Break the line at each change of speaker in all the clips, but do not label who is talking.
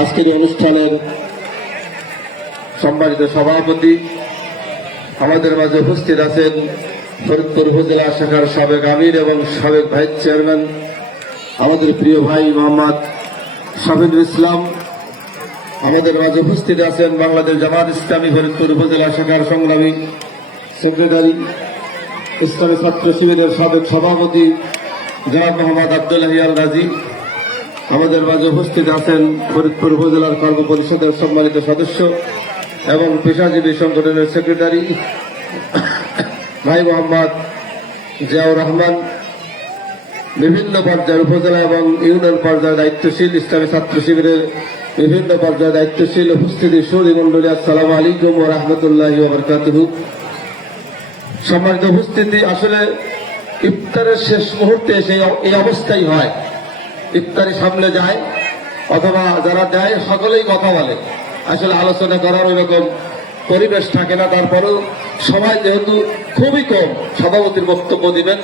আজকের অনুষ্ঠানের সম্মানিত সভাপতি আমাদের মাঝে উপস্থিত আছেন ফরিদপুর উপজেলা শাখার সাবেক আমির এবং সাবেক ভাইস চেয়ারম্যান, আমাদের প্রিয় ভাই মোহাম্মদ শাহিদুল ইসলাম। আমাদের মাঝে উপস্থিত আছেন বাংলাদেশ জামাত ইসলামী ফরিদপুর উপজেলা শাখার সংগ্রামী সেক্রেটারি ইসলামী ছাত্র শিবিরের সাবেক সভাপতি জনাব মোহাম্মদ আব্দুল্লাহ ইয়াল গাজী আমাদের মাঝে উপস্থিত আছেন ফরিদপুর উপজেলার কর্ম পরিষদের সম্মানিত সদস্য এবং পেশাজীবী সংগঠনের সেক্রেটারি ভাই মোহাম্মদ জিয়াউর রহমান। বিভিন্ন পর্যায়ের উপজেলা এবং ইউনিয়ন পর্যায়ে দায়িত্বশীল ইসলামী ছাত্র শিবিরের বিভিন্ন পর্যায়ে দায়িত্বশীল উপস্থিতি সুদী মন্ডলী আসসালামু আলাইকুম ও রহমতুল্লাহ সম্মানিত উপস্থিতি, আসলে ইফতারের শেষ মুহূর্তে সেই এই অবস্থাই হয়। ইফতারি সামনে যায়, অথবা যারা দেয় সকলেই কথা বলে। আসলে আলোচনা করার ওই রকম পরিবেশ থাকে না, তারপরেও সবাই যেহেতু খুবই কম, সভাপতির বক্তব্য দিবেন।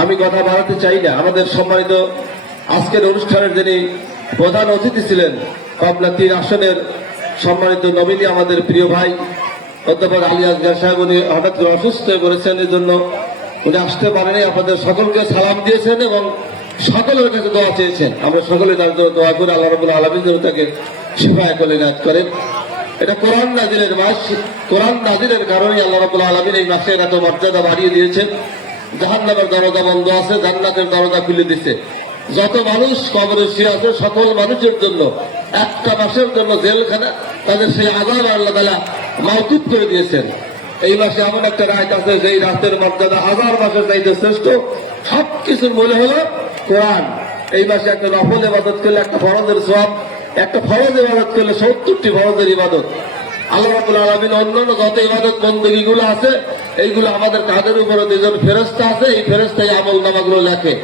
আমি কথা বাড়াতে চাই না। আমাদের সম্মানিত আজকের অনুষ্ঠানের যিনি প্রধান অতিথি ছিলেন, পাবনা তিন আসনের সম্মানিত নবীনী আমাদের প্রিয় ভাই অধ্যাপক আলী আজগার সাহেব, উনি হঠাৎ করে অসুস্থ হয়ে পড়েছেন, এই জন্য উনি আসতে পারেনি। আপনাদের সকলকে সালাম দিয়েছেন এবং সকলের কাছে দোয়া চেয়েছেন। আমরা সকলে তার জন্য দোয়া করে, আল্লাহ রবুল আলমী যেন তাকে সিফায় করে নাচ করেন। এটা কোরআন নাজিরের মাস কোরআন নাজিরের কারণে আল্লাহ রবুল আলমীর এই মাসের এত মর্যাদা বাড়িয়ে দিয়েছেন। জাহান্নামের দরজা বন্ধ আছে, জান্নাতের দরজা খুলে দিছে। যত মানুষ কবরে শুয়ে আছে, সকল মানুষের জন্য, একটা মাসের জন্য জেলখানা তাদের সেই আজাব আল্লাহ তালা মাহকুব করে দিয়েছেন। এই মাসে এমন একটা রাত আছে, যেই রাতের মর্যাদা হাজার মাসের চাইতে শ্রেষ্ঠ। সব কিছুর মনে হলো কোরআন। এই মাসে একটা নফল ইবাদত করলে একটা ফরজের সব একটা ফরজ ইবাদত করলে সত্তরটি ফরজের ইবাদত। আল্লাহ রাবুল আলমিন অন্যান্য যত ইবাদত বন্দী গুলো আছে, এইগুলো আমাদের কাদের উপরে দুজন ফেরস্তা আছে, এই ফেরস্তাই আমল নামাগুলো লেখে।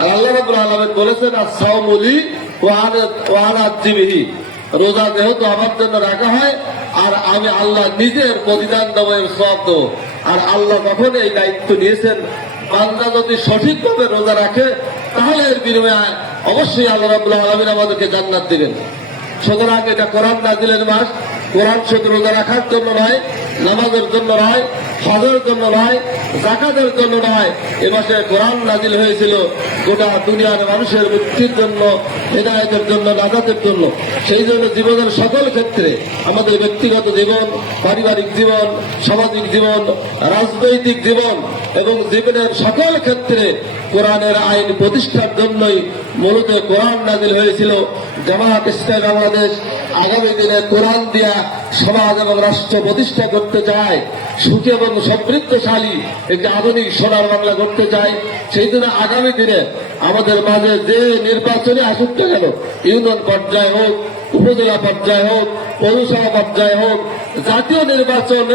আর আল্লাহ রাবুল আলমিন বলেছেন আর সাউমুলি ওয়ানাজিবিহি রোজা যেহেতু আমার জন্য রাখা হয়, আর আমি আল্লাহ নিজের প্রতিদান দেবো এর সব আর আল্লাহ কখন এই দায়িত্ব নিয়েছেন, বান্দা যদি সঠিকভাবে রোজা রাখে, তাহলে এর বিনিময়ে অবশ্যই আল্লাহ রাবুল্লাহ আলমিন আমাদেরকে জান্নাত দিবেন। সুতরাং এটা কোরআন নাজিলের মাস। কোরআন শুধু রোজা রাখার জন্য নয়, নামাজের জন্য নয়, হজের জন্য নয় জাকাতের জন্য নয়, এ মাসে কোরআন নাজিল হয়েছিল গোটা দুনিয়ার মানুষের মুক্তির জন্য, হেদায়তের জন্য, নাজাতের জন্য। সেই জন্য জীবনের সকল ক্ষেত্রে আমাদের ব্যক্তিগত জীবন, পারিবারিক জীবন, সামাজিক জীবন, রাজনৈতিক জীবন এবং জীবনের সকল ক্ষেত্রে কোরআনের আইন প্রতিষ্ঠার জন্যই মূলত কোরআন নাজিল হয়েছিল। জামাত ইসলাম বাংলাদেশ আগামী দিনে কোরআন দিয়া সমাজ এবং রাষ্ট্র প্রতিষ্ঠা করতে চায়, সুখী এবং সমৃদ্ধশালী একটি আধুনিক সোনার বাংলা করতে চায়, সেই জন্য আগামী দিনে আমাদের মাঝে যে নির্বাচনে আসুক না কেন, ইউনিয়ন পর্যায়ে হোক, উপজেলা পর্যায়ে হোক, পৌরসভা পর্যায়ে হোক, জাতীয় নির্বাচন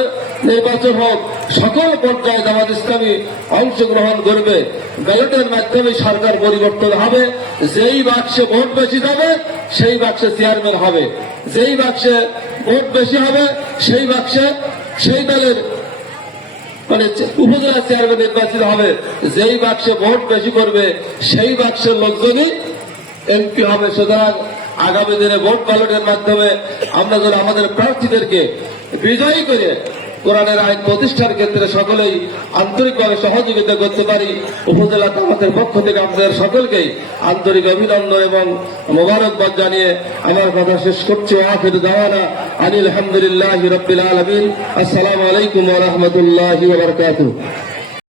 নির্বাচন হোক, সকল পর্যায়ে জামাত ইসলামী অংশগ্রহণ করবে। ব্যালটের মাধ্যমে সরকার পরিবর্তন হবে। যেই বাক্সে ভোট বেশি যাবে, সেই বাক্সে চেয়ারম্যান হবে। যেই বাক্সে ভোট বেশি হবে, সেই বাক্সে সেই দলের মানে উপজেলা চেয়ারম্যান নির্বাচিত হবে। যেই বাক্সে ভোট বেশি করবে, সেই বাক্সের লোকজনই এমপি হবে। সুতরাং আগামী দিনে ভোট ব্যালটের মাধ্যমে আমরা যেন আমাদের প্রার্থীদেরকে বিজয়ী করে কোরআনের আইন প্রতিষ্ঠার ক্ষেত্রে সকলেই আন্তরিকভাবে সহযোগিতা করতে পারি। উপজেলা আমাদের পক্ষ থেকে আপনাদের সকলকে আন্তরিক অভিনন্দন এবং মোবারকবাদ জানিয়ে আমার কথা শেষ করছি। আখির দাওয়ানা আনিল আলহামদুলিল্লাহ রবিল আলমিন। আসসালামু আলাইকুম রহমতুল্লাহ বারাকাতুহু।